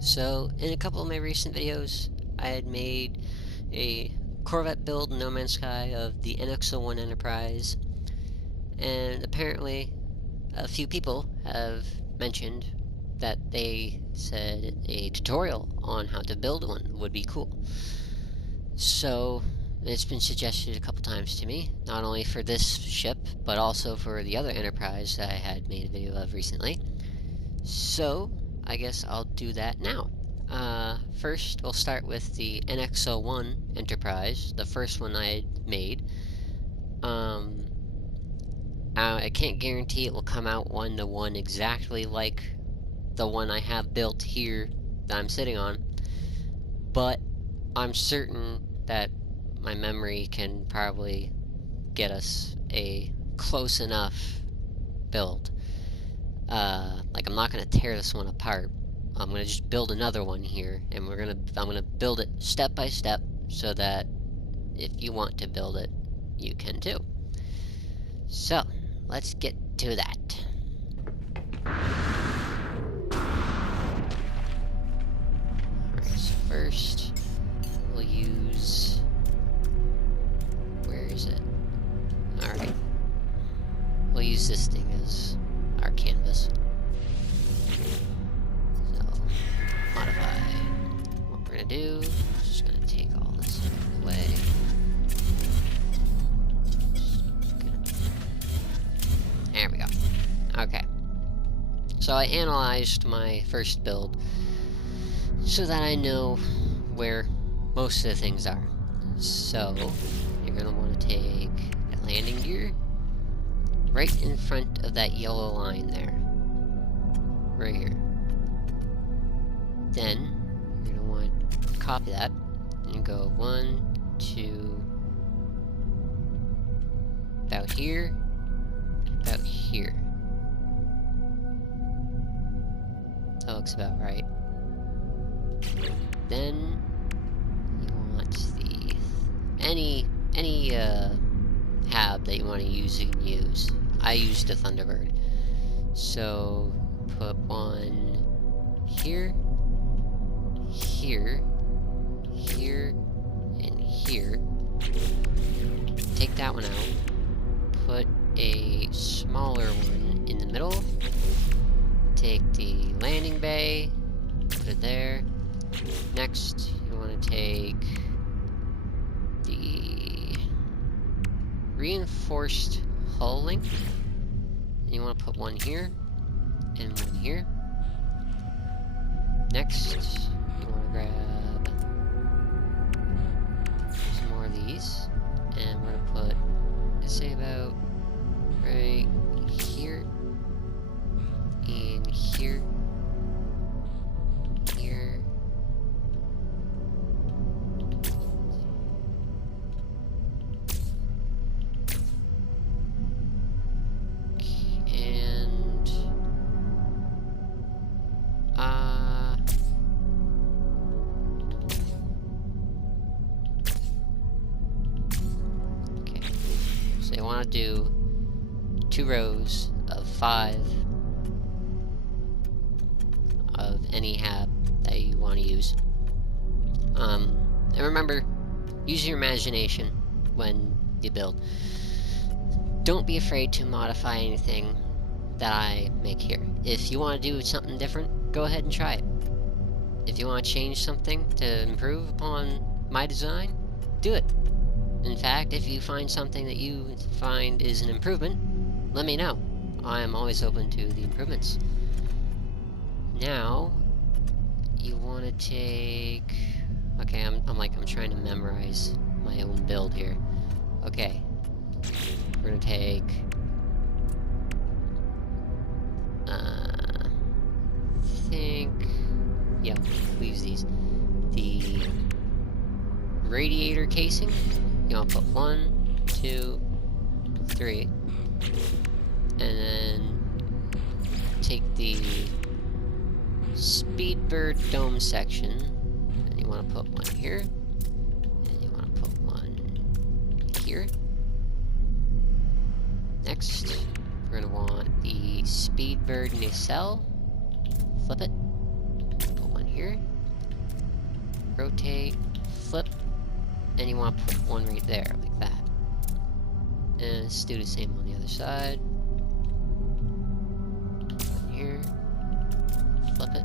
So, in a couple of my recent videos, I had made a Corvette build in No Man's Sky of the NX-01 Enterprise, and apparently a few people have mentioned that they said a tutorial on how to build one would be cool. So, it's been suggested a couple times to me, not only for this ship, but also for the other Enterprise that I had made a video of recently. So, I guess I'll do that now. First, we'll start with the NX-01 Enterprise, the first one I had made. I can't guarantee it will come out one-to-one exactly like the one I have built here that I'm sitting on, but I'm certain that my memory can probably get us a close enough build. Like, I'm not gonna tear this one apart. I'm gonna just build another one here, and I'm gonna build it step by step so that if you want to build it, you can too. So, let's get to that. Alright, so first, we'll use... where is it? Alright. We'll use this thing as our canvas. So, modify. What we're gonna do is just gonna take all this out of the way. There we go. Okay. So I analyzed my first build so that I know where most of the things are. So, you're gonna want to take a landing gear right in front of that yellow line there. Right here. Then, you're gonna want to copy that and go 1, 2, about here, about here. That looks about right. Then, you want the any hab that you want to use, you can use. I used a Thunderbird. So, put one here, here, here, and here. Take that one out. Put a smaller one in the middle. Take the landing bay, put it there. Next, you want to take the reinforced hull link, and you want to put one here and one here. Next, you want to grab some more of these, and we're going to put, let's say, about right here, and here, here. So you want to do 2 rows of 5 of any hab that you want to use. And remember, use your imagination when you build. Don't be afraid to modify anything that I make here. If you want to do something different, go ahead and try it. If you want to change something to improve upon my design, do it. In fact, if you find something that you find is an improvement, let me know. I am always open to the improvements. Now, you want to take... Okay, I'm trying to memorize my own build here. Okay. We're gonna take... yeah, we'll use these. The radiator casing. You want to put 1, 2, 3, and then take the Speedbird dome section, and you want to put one here, and you want to put one here. Next, we're going to want the Speedbird nacelle. Flip it. Put one here. rotate, flip, and you want to put one right there, like that. And let's do the same on the other side. One here, flip it,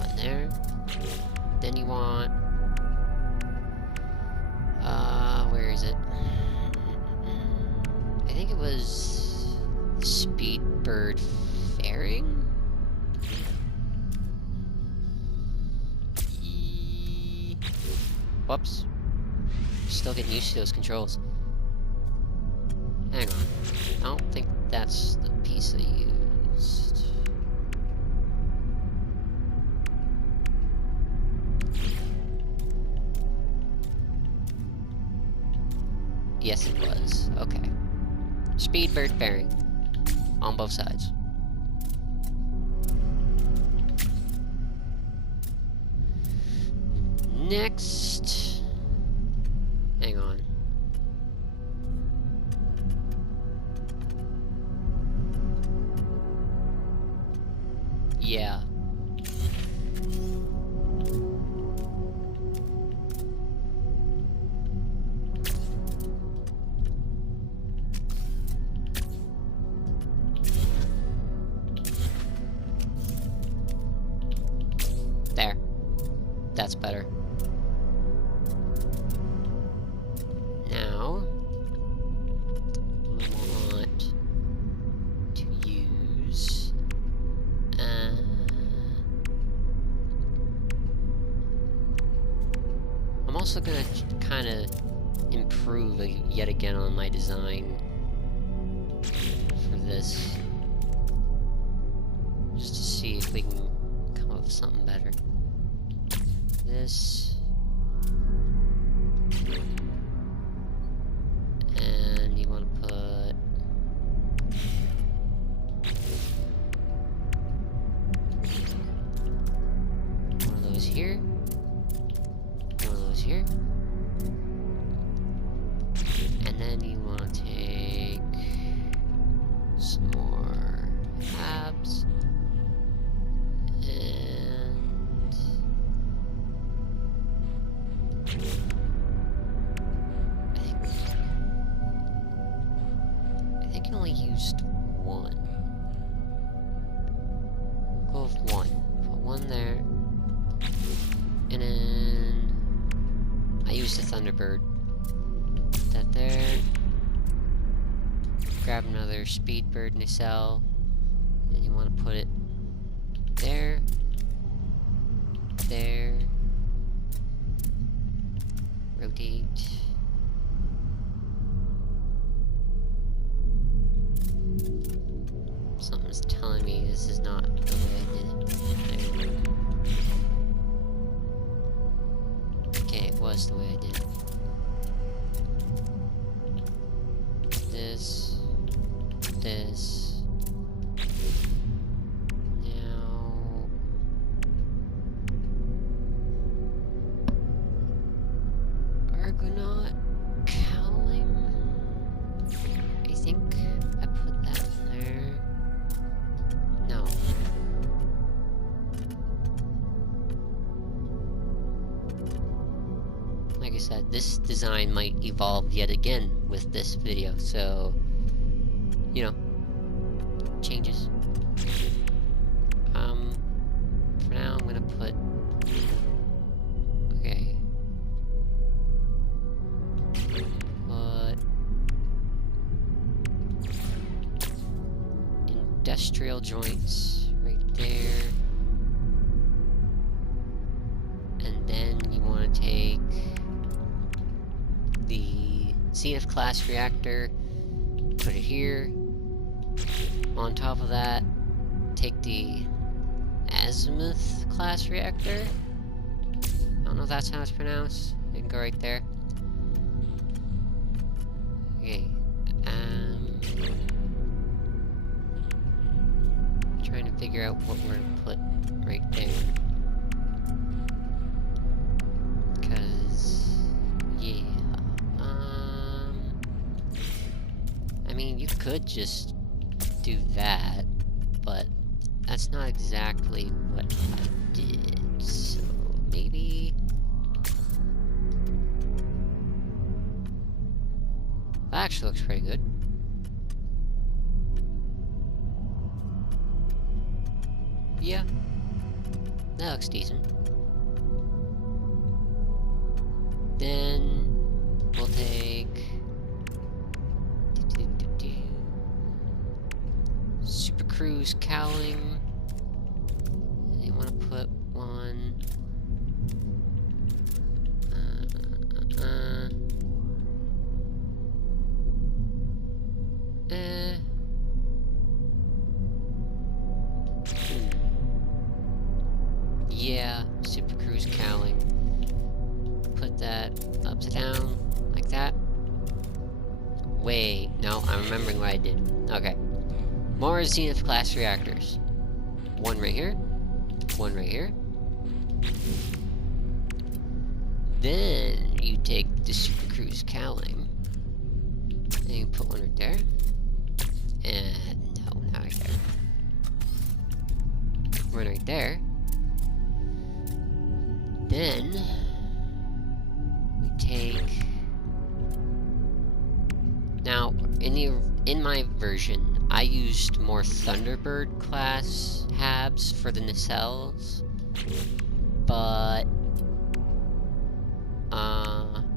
one there. Then you want, where is it? I think it was the Speedbird fairing? Whoops. Still getting used to those controls. Hang on. I don't think that's the piece I used. Yes, it was. Okay. Speedbird fairing. On both sides. Next... Hang on. Yeah. There. That's better. Now, we want to use I'm also gonna kind of improve yet again on my design for this, just to see if we can come up with something better. This, and you want to put one of those here, one of those here, and then you want to take some more tabs, and I think you only used one. Go with one. Put one there. And then I used the Thunderbird. Put that there. Grab another Speedbird nacelle. And you want to put it there. There. Rotate. Something's telling me this is not the way I did it. There. Okay, it was the way I did it. This. This. Now... Argonaut cowling? I think I put that in there. No. Like I said, this design might evolve yet again with this video, so, you know, changes. For now, I'm gonna put, okay, put industrial joints right there, and then you want to take the CF class reactor, put it here. On top of that, take the Azimuth class reactor. I don't know if that's how it's pronounced. You can go right there. Okay. Trying to figure out what we're gonna put right there. Cause yeah. I mean, you could just do that, but that's not exactly what I did, so maybe that actually looks pretty good. Yeah, that looks decent. Then we'll take Super Cruise cowling. You want to put one. Yeah, Super Cruise cowling. Put that upside down, like that. Wait, no, I'm remembering what I did. Okay. More Zenith class reactors. One right here. One right here. Then you take the Super Cruise cowling. And you put one right there. And no, not right there. One right there. Then we take. Now, in my version, I used more Thunderbird class habs for the nacelles, but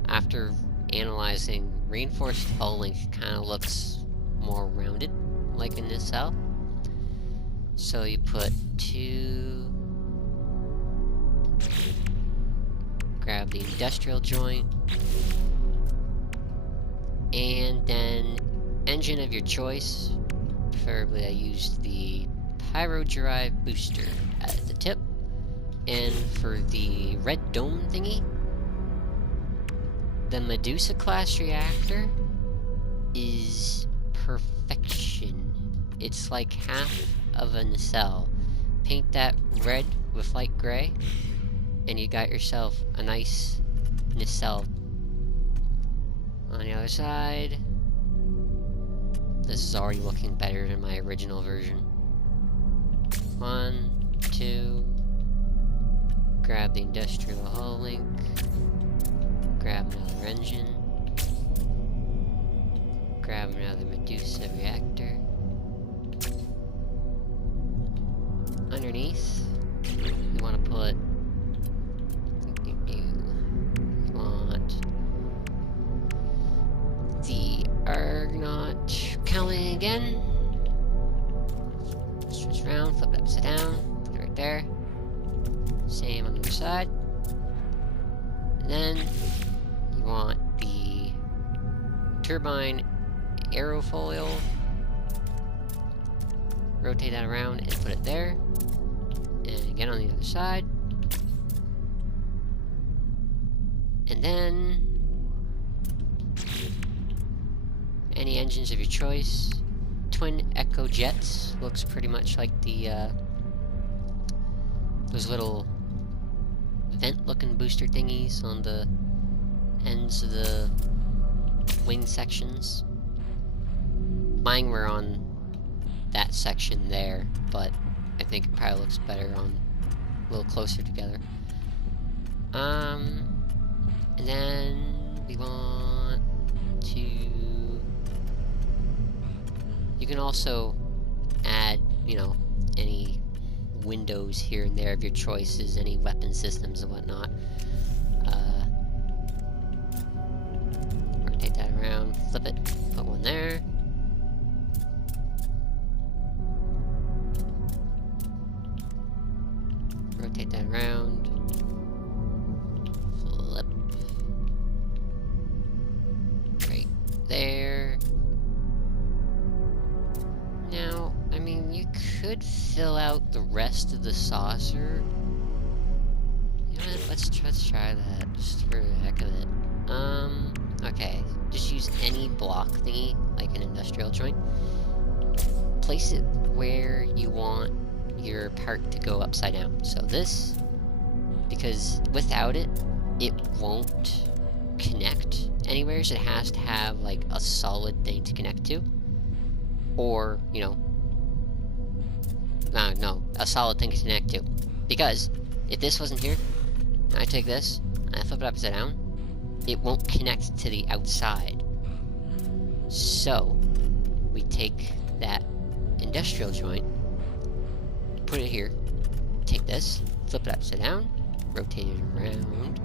after analyzing, reinforced hull link kind of looks more rounded, like a nacelle. So you put two. Grab the industrial joint, and then engine of your choice. Preferably I used the Pyro Drive booster at the tip, and for the red dome thingy, the Medusa class reactor is perfection. It's like half of a nacelle. Paint that red with light gray, and you got yourself a nice nacelle. On the other side, this is already looking better than my original version. 1, 2, grab the industrial hull link, grab another engine, grab another Medusa reactor. Underneath, you want to put the Argonaut cowling again. Switch around, flip it upside down, put it right there. Same on the other side. And then you want the turbine aerofoil. Rotate that around and put it there. And again on the other side. And then any engines of your choice. Twin Echo Jets looks pretty much like the those little vent-looking booster thingies on the ends of the wing sections. Mine were on that section there, but I think it probably looks better on a little closer together. And then we want to. You can also add, you know, any windows here and there of your choices, any weapon systems and whatnot. Rotate that around, flip it, put one there. Rotate that around, flip, right there. Now, I mean, you could fill out the rest of the saucer. You know what, let's try that, just for the heck of it. Okay, just use any block thingy, like an industrial joint. Place it where you want your part to go upside down. So this, because without it, it won't connect anywhere, so it has to have, like, a solid thing to connect to. Or, you know, no, a solid thing to connect to. Because if this wasn't here, and I take this, and I flip it upside down, it won't connect to the outside. So, we take that industrial joint, put it here, take this, flip it upside down, rotate it around.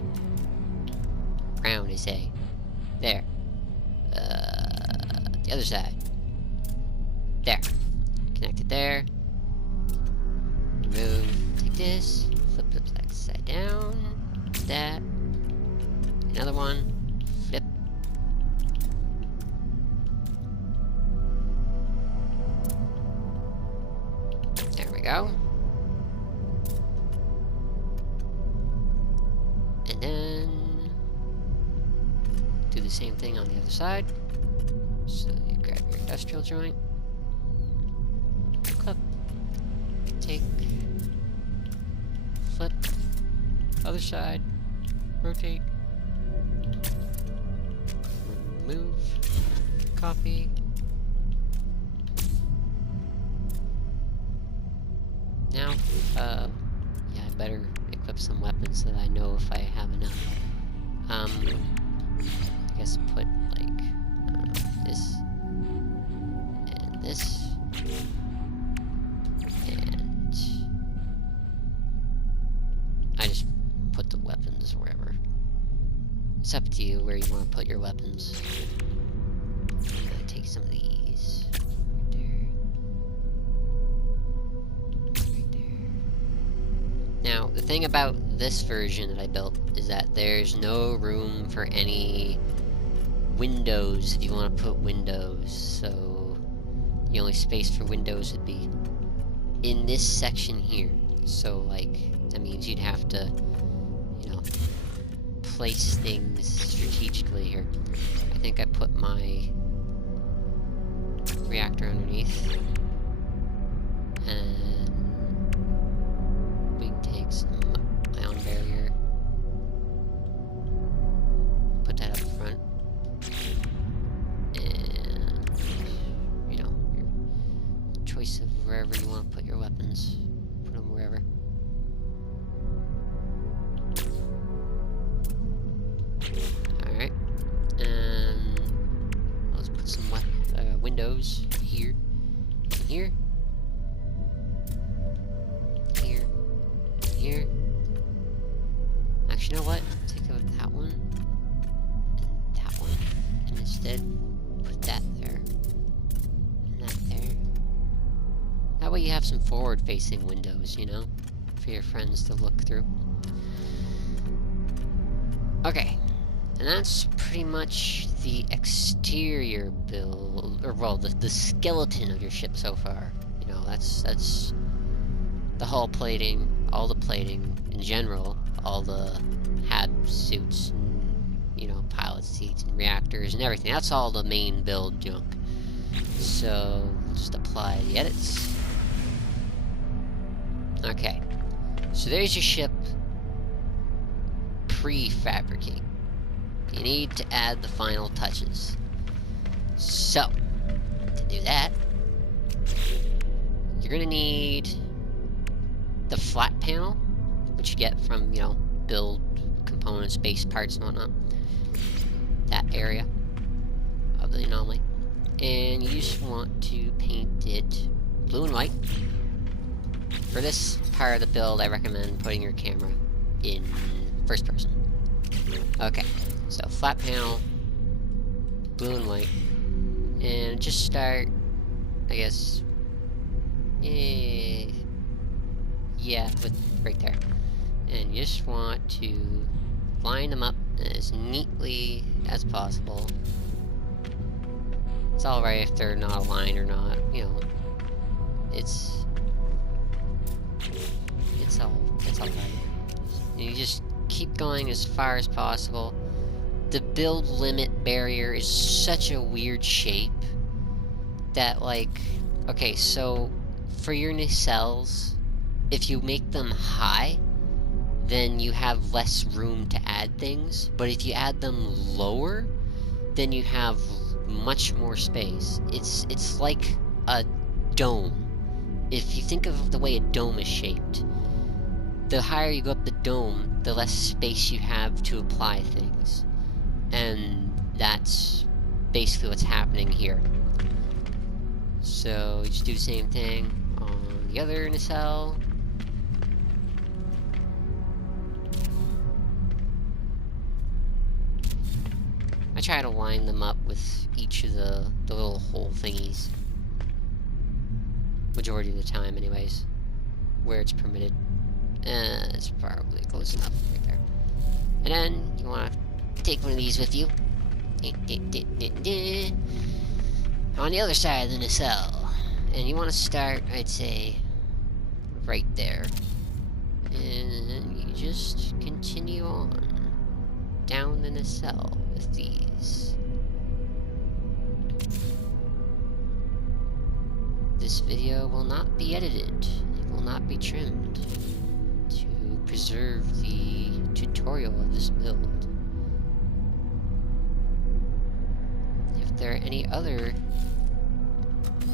Round, I say. There. The other side. There. Connect it there. Remove. Take this, flip it upside down. That. Another one. Flip. There we go. And then do the same thing on the other side. So you grab your industrial joint, clip, take, flip, other side, rotate, remove, copy. Now, yeah, I better equip some weapons so that I know if I have enough. I guess put like this and this, and I just put the weapons wherever. It's up to you where you want to put your weapons. I'm gonna take some of these. Right there. Now, the thing about this version that I built is that there's no room for any windows if you want to put windows, so the only space for windows would be in this section here. So, like, that means you'd have to, you know, place things strategically here. I think I put my reactor underneath, and we can take some ion barrier, put that up front, and, you know, your choice of wherever you want to put your weapons, put them wherever. Alright, and let's put some windows here, here, here, here. Actually, you know what? Take out that one, and that one, and instead put that there, and that there. That way you have some forward-facing windows, you know, for your friends to look through. Okay, and that's pretty much the exterior build, or well, the skeleton of your ship so far. You know, that's the hull plating, all the plating in general, all the HAB suits, and, you know, pilot seats and reactors and everything. That's all the main build junk. So, we'll just apply the edits. Okay, so there's your ship pre-fabricate. You need to add the final touches. So, to do that, you're gonna need the flat panel, which you get from, you know, build components, base parts and whatnot. That area of the anomaly. And you just want to paint it blue and white. For this part of the build, I recommend putting your camera in first person. Okay, so flat panel, blue and white, and just start, I guess, yeah, with right there. And you just want to line them up as neatly as possible. It's alright if they're not aligned or not, you know, it's alright. And you just keep going as far as possible. The build limit barrier is such a weird shape that, like, okay, so for your nacelles, if you make them high, then you have less room to add things, but if you add them lower, then you have much more space. It's like a dome. If you think of the way a dome is shaped, the higher you go up the dome, the less space you have to apply things. And that's basically what's happening here. So we just do the same thing on the other nacelle. I try to line them up with each of the little hole thingies. Majority of the time, anyways. Where it's permitted. It's probably close enough right there. And then you want to take one of these with you. On the other side of the nacelle. And you want to start, I'd say, right there. And then you just continue on down the nacelle with these. This video will not be edited. It will not be trimmed to preserve the tutorial of this build. If there are any other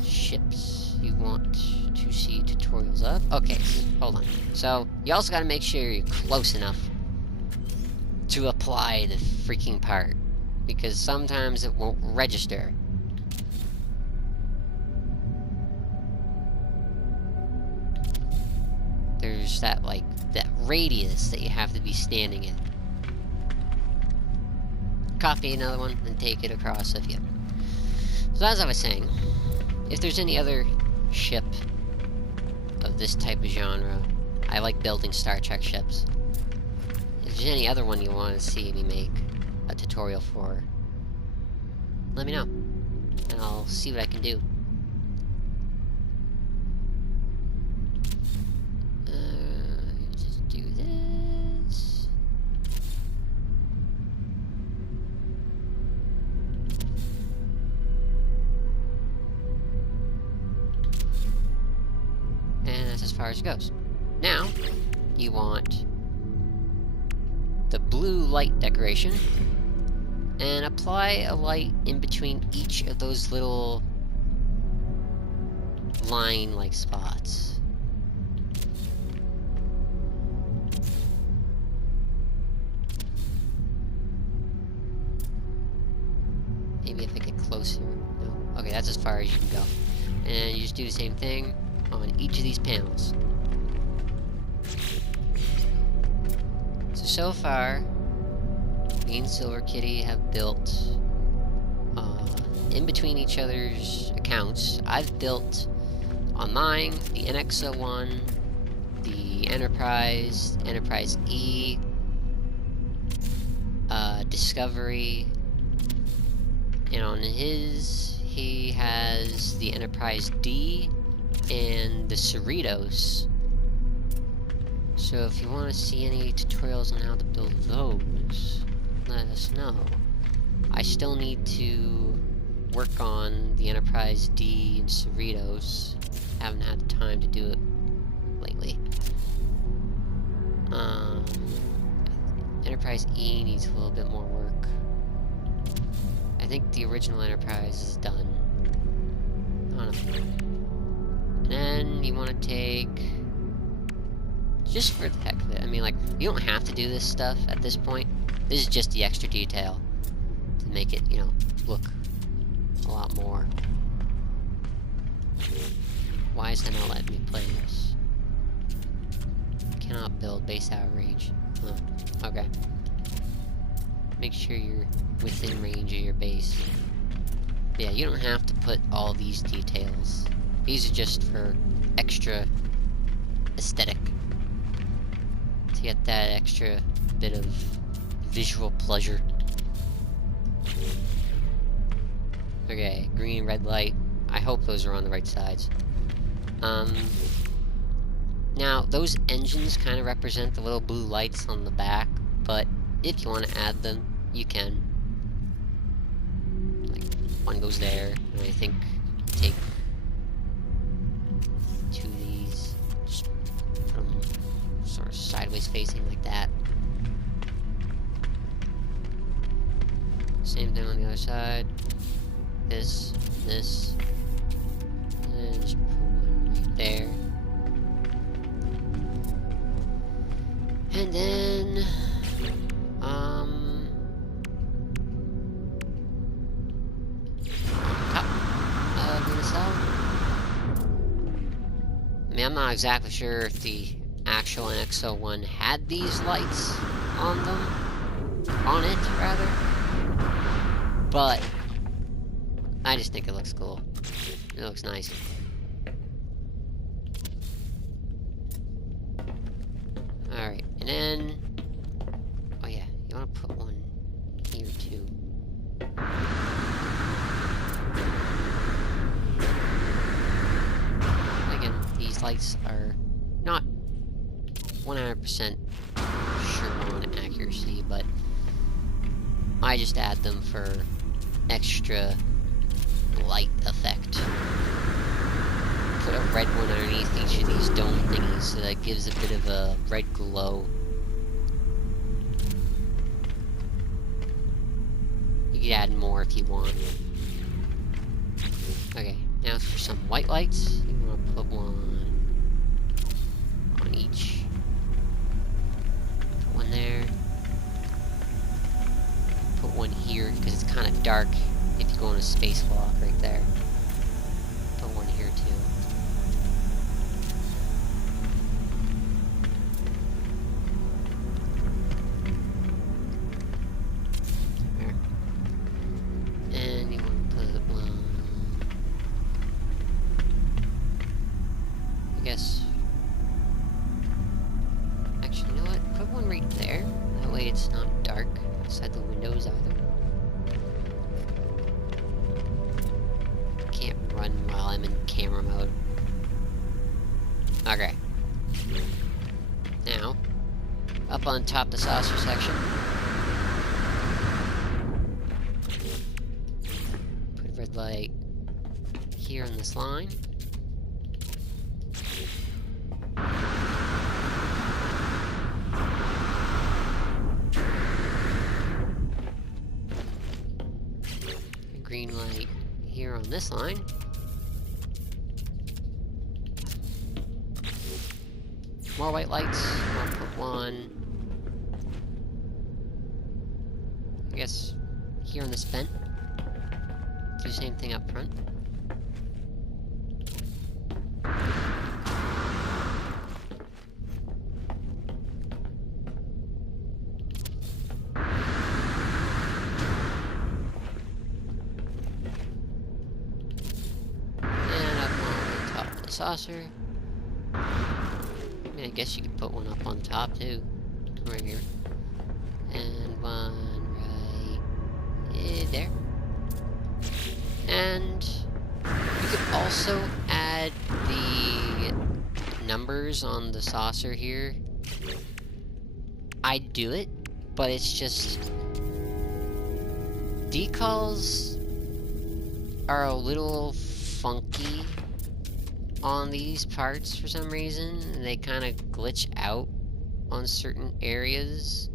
ships you want to see tutorials of... Okay, hold on. So, you also gotta make sure you're close enough to apply the freaking part, because sometimes it won't register. There's that, like, that radius that you have to be standing in. Copy another one and take it across with you. So as I was saying, if there's any other ship of this type of genre, I like building Star Trek ships. If there's any other one you want to see me make a tutorial for, let me know, and I'll see what I can do. Just do this. And that's as far as it goes. Now, you want the blue light decoration, and apply a light in between each of those little line-like spots. Maybe if I get closer. No. Okay, that's as far as you can go. And you just do the same thing on each of these panels. So far, me and Silver Kitty have built, in between each other's accounts, I've built on mine the NX-01, the Enterprise, Enterprise E, Discovery, and on his, he has the Enterprise D and the Cerritos. So if you want to see any tutorials on how to build those, let us know. I still need to work on the Enterprise D and Cerritos. Haven't had the time to do it lately. Enterprise E needs a little bit more work. I think the original Enterprise is done. I don't know. And then you want to take... just for the heck of it. I mean, like, you don't have to do this stuff at this point. This is just the extra detail to make it, you know, look a lot more. Why is it not letting me play this? Cannot build base out of range. Oh, okay. Make sure you're within range of your base. Yeah, you don't have to put all these details. These are just for extra aesthetic. To get that extra bit of visual pleasure. Okay, green, red light. I hope those are on the right sides. Now, those engines kind of represent the little blue lights on the back, but if you want to add them, you can. Like, one goes there, and I think take two of these, just put them sort of sideways facing like that. Same thing on the other side. This, and just put one right there. And then, not exactly sure if the actual NX-01 had these lights on it, rather. But I just think it looks cool. It looks nice. Alright, and then... oh yeah, you want to put one here too. Again, these lights are not 100% sure on accuracy, but I just add them for extra light effect. Put a red one underneath each of these dome thingies so that gives a bit of a red glow. You can add more if you want. Okay, now for some white lights. You want to put one on each. Put one there. Put one here because it's kind of dark if you go on a spacewalk right there. Put one here too. And you want to put one, I guess, actually, you know what, put one right there, that way it's not dark outside the windows either. Can't run while I'm in camera mode. Okay. Now, up on top of the saucer section, red light here on this line. A green light here on this line. More white lights. I'll put one, I guess, here on this vent. Do the same thing up front. And up on top of the saucer. I mean, I guess you could put one up on top too. Right here. And one right there. And you could also add the numbers on the saucer here. I do it, but it's just decals are a little funky on these parts for some reason, and they kind of glitch out on certain areas.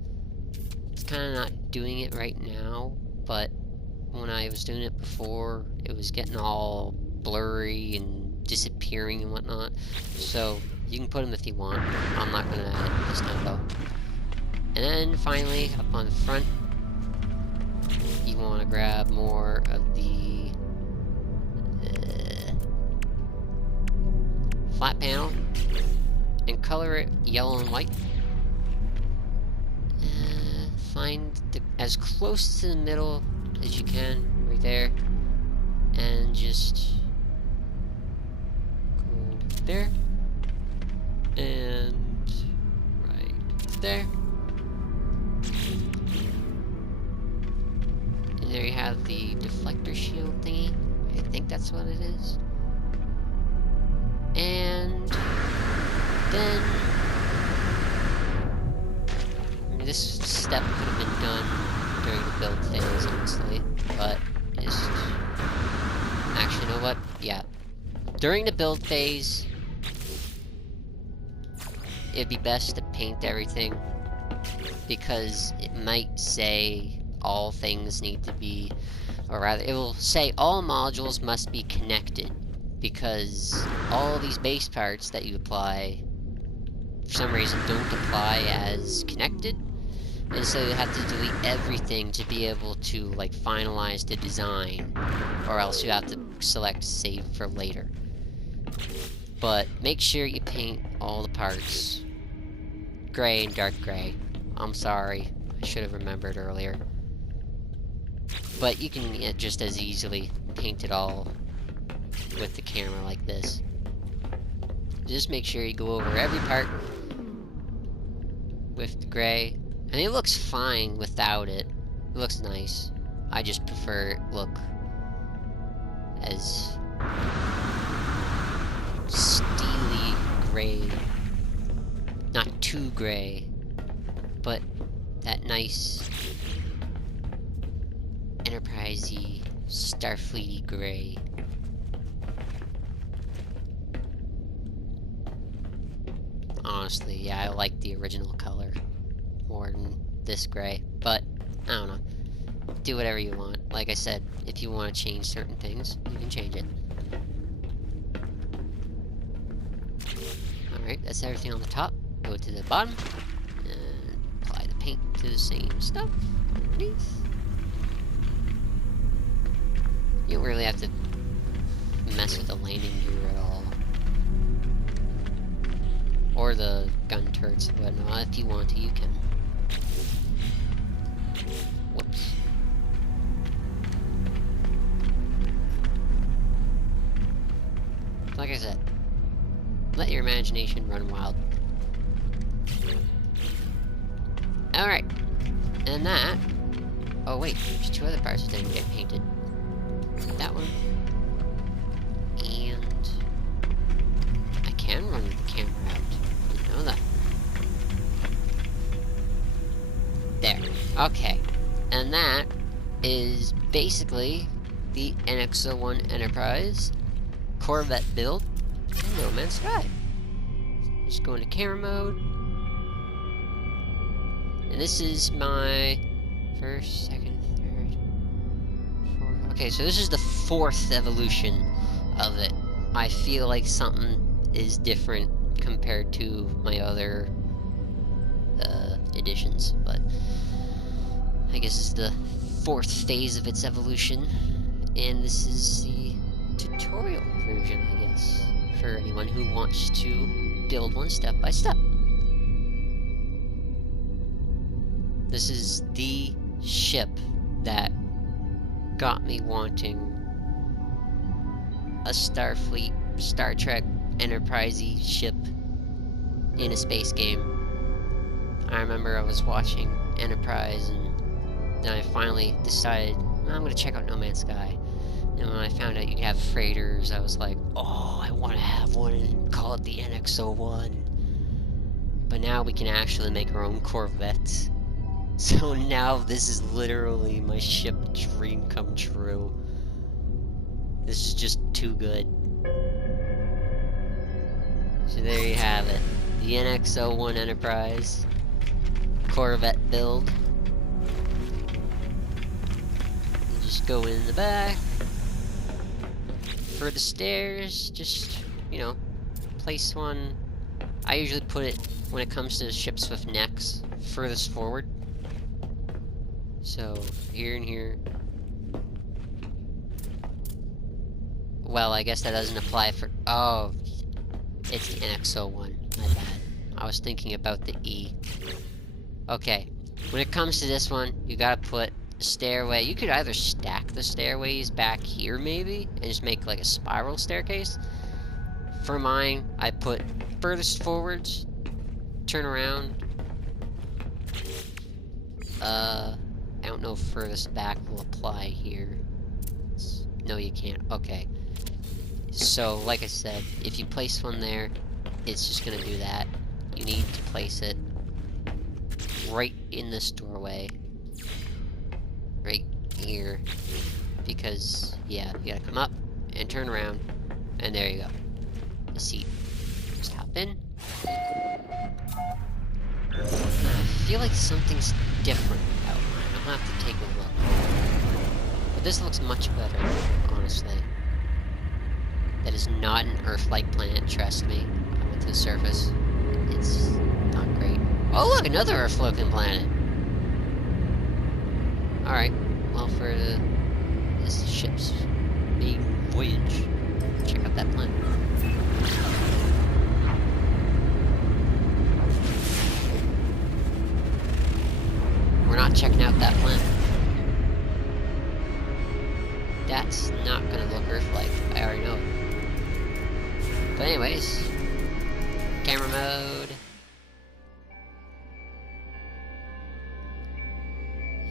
It's kind of not doing it right now, but when I was doing it before, it was getting all blurry and disappearing and whatnot. So, you can put them if you want. I'm not going to add it this time though. And then, finally, up on the front, you want to grab more of the flat panel and color it yellow and white. Find as close to the middle as you can, right there, and just go there, and right there, and there you have the deflector shield thingy. I think that's what it is. And then this step could have been done during the build phase, honestly, but it's... actually, you know what? Yeah. During the build phase, it'd be best to paint everything, because it might say all things need to be... or rather, it will say all modules must be connected, because all these base parts that you apply, for some reason, don't apply as connected. And so you have to delete everything to be able to, like, finalize the design, or else you have to select save for later. But make sure you paint all the parts gray and dark gray. I'm sorry, I should have remembered earlier. But you can just as easily paint it all with the camera like this. Just make sure you go over every part with the gray. And it looks fine without it. It looks nice. I just prefer it look as steely gray. Not too gray, but that nice Enterprise-y, Starfleet-y gray. Honestly, yeah, I like the original color more than this gray, but I don't know. Do whatever you want. Like I said, if you want to change certain things, you can change it. Alright, that's everything on the top. Go to the bottom, and apply the paint to the same stuff underneath. You don't really have to mess with the landing gear at all. Or the gun turrets and whatnot. If you want to, you can. Whoops. Like I said, let your imagination run wild. Alright. And that... Oh wait, there's two other parts that didn't get painted. That one. And... I can run the camera out. Didn't know that. There. Okay. And that is basically the NX-01 Enterprise Corvette build in No Man's Sky. Just go into camera mode. And this is my first, second, third, fourth. Okay, so this is the fourth evolution of it. I feel like something is different compared to my other editions, but I guess it's the fourth phase of its evolution. And this is the tutorial version, I guess, for anyone who wants to build one step by step. This is the ship that got me wanting a Starfleet, Star Trek, Enterprise-y ship in a space game. I remember I was watching Enterprise, and then I finally decided, I'm gonna check out No Man's Sky. And when I found out you could have freighters, I was like, oh, I want to have one and call it the NX-01. But now we can actually make our own Corvette. So now this is literally my ship dream come true. This is just too good. So there you have it. The NX-01 Enterprise Corvette build. You just go in the back. For the stairs, just, you know, place one. I usually put it, when it comes to ships with necks, furthest forward. So, here and here. Well, I guess that doesn't apply for... Oh, it's the NX-01. My bad. I was thinking about the E. Okay, when it comes to this one, you gotta put a stairway. You could either stack the stairways back here, maybe, and just make like a spiral staircase. For mine, I put furthest forwards, turn around. I don't know if furthest back will apply here. No, you can't. Okay. So, like I said, if you place one there, it's just gonna do that. You need to place it right in this doorway. Right here. Because, yeah, you gotta come up and turn around. And there you go. The seat. Just hop in. I feel like something's different about mine. I'll have to take a look. But this looks much better, honestly. That is not an Earth-like planet, trust me. I went to the surface. It's not great. Oh look, another Earth-looking planet! Alright, well for this ship's maiden voyage, check out that planet. we're not checking out that plant. That's not gonna look Earth-like. I already know it. But anyways, camera mode.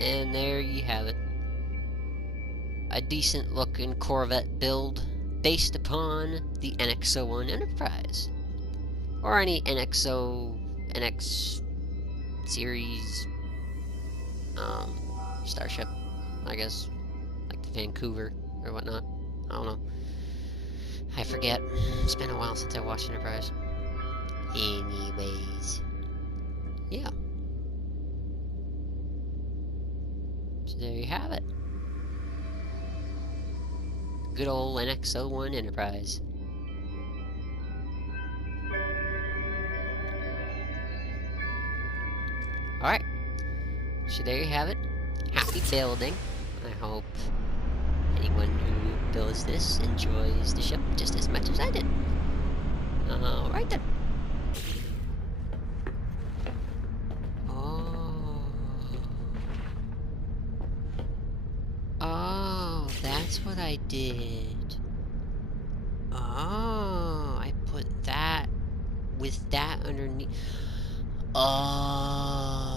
And there you have it. A decent looking Corvette build based upon the NX-01 Enterprise. Or any NX series starship, I guess. Like the Vancouver or whatnot. I don't know. I forget. It's been a while since I watched Enterprise. Anyways. Yeah. So there you have it. Good old NX-01 Enterprise. Alright. So there you have it. Happy building. I hope anyone who builds this enjoys the ship just as much as I did. Alright then. Oh, that's what I did. Oh, I put that with that underneath. Oh.